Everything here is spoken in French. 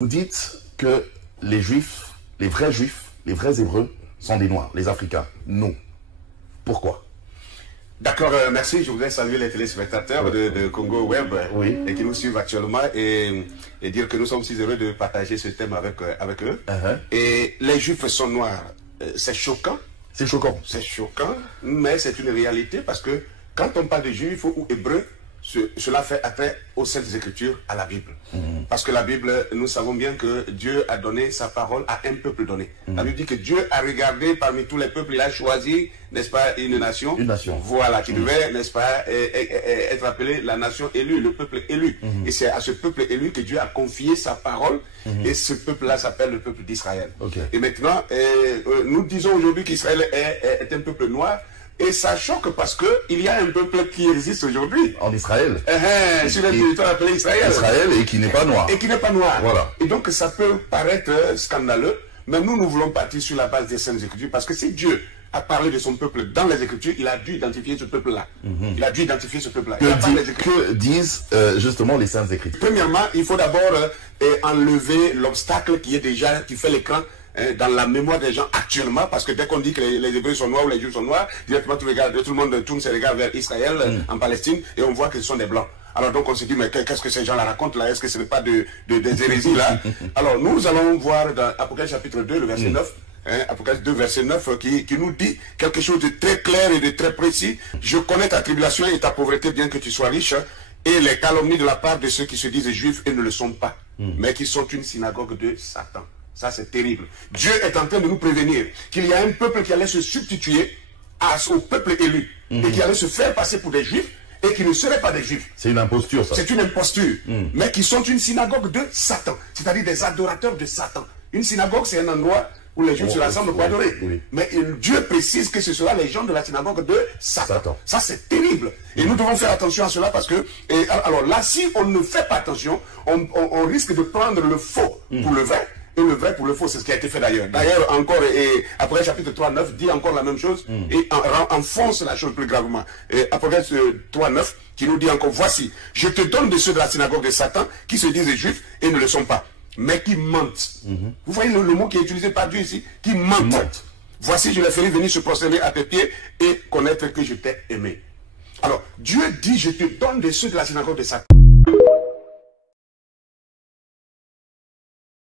Vous dites que les juifs, les vrais hébreux sont des noirs, les africains. Non. Pourquoi? D'accord, merci. Je voudrais saluer les téléspectateurs de Congo Web et qui nous suivent actuellement et dire que nous sommes si heureux de partager ce thème avec eux. Et les juifs sont noirs. C'est choquant. C'est choquant. C'est choquant, mais c'est une réalité parce que quand on parle de juifs ou hébreux, cela fait appel aux Saintes Écritures, à la Bible. Parce que la Bible, nous savons bien que Dieu a donné sa parole à un peuple donné. La Bible dit que Dieu a regardé parmi tous les peuples, il a choisi, n'est-ce pas, une nation. Une nation. Voilà, qui devait, n'est-ce pas, être appelée la nation élue, le peuple élu. Et c'est à ce peuple élu que Dieu a confié sa parole. Et ce peuple-là s'appelle le peuple d'Israël. Et maintenant, nous disons aujourd'hui qu'Israël est un peuple noir. Et ça choque parce qu'il y a un peuple qui existe aujourd'hui. En Israël. Sur le territoire appelé Israël. Israël et qui n'est pas noir. Et qui n'est pas noir. Voilà. Et donc ça peut paraître scandaleux, mais nous voulons partir sur la base des Saintes Écritures parce que si Dieu a parlé de son peuple dans les Écritures, il a dû identifier ce peuple-là. Il a dû identifier ce peuple-là. Que disent justement les Saintes Écritures? Premièrement, il faut d'abord enlever l'obstacle qui fait l'écran dans la mémoire des gens actuellement, parce que dès qu'on dit que les Hébreux sont noirs ou les Juifs sont noirs, directement tout le monde tourne ses regards vers Israël, en Palestine, et on voit que ce sont des Blancs. Alors donc on se dit, mais qu'est-ce que ces gens-là racontent là? Est-ce que ce n'est pas des hérésies là? Alors nous allons voir dans Apocalypse chapitre 2, le verset 9, Apocalypse 2, verset 9, qui nous dit quelque chose de très clair et de très précis. Je connais ta tribulation et ta pauvreté, bien que tu sois riche, et les calomnies de la part de ceux qui se disent juifs et ne le sont pas, mais qui sont une synagogue de Satan. Ça, c'est terrible. Dieu est en train de nous prévenir qu'il y a un peuple qui allait se substituer au peuple élu et qui allait se faire passer pour des juifs et qui ne seraient pas des juifs. C'est une imposture, ça. C'est une imposture. Mais qui sont une synagogue de Satan, c'est-à-dire des adorateurs de Satan. Une synagogue, c'est un endroit où les juifs se rassemblent pour adorer. Mais Dieu précise que ce sera les gens de la synagogue de Satan. Ça, c'est terrible. Et nous devons faire attention à cela parce que, alors là, si on ne fait pas attention, on risque de prendre le faux pour le vrai. Et le vrai pour le faux, c'est ce qui a été fait d'ailleurs. D'ailleurs, encore, et après chapitre 3, 9, dit encore la même chose et enfonce la chose plus gravement. Et Apocalypse 3, 9, qui nous dit encore, voici, je te donne de ceux de la synagogue de Satan qui se disent juifs et ne le sont pas, mais qui mentent. Vous voyez le mot qui est utilisé par Dieu ici, qui mentent. Voici, je les ferai venir se prosterner à tes pieds et connaître que je t'ai aimé. Alors, Dieu dit, je te donne de ceux de la synagogue de Satan.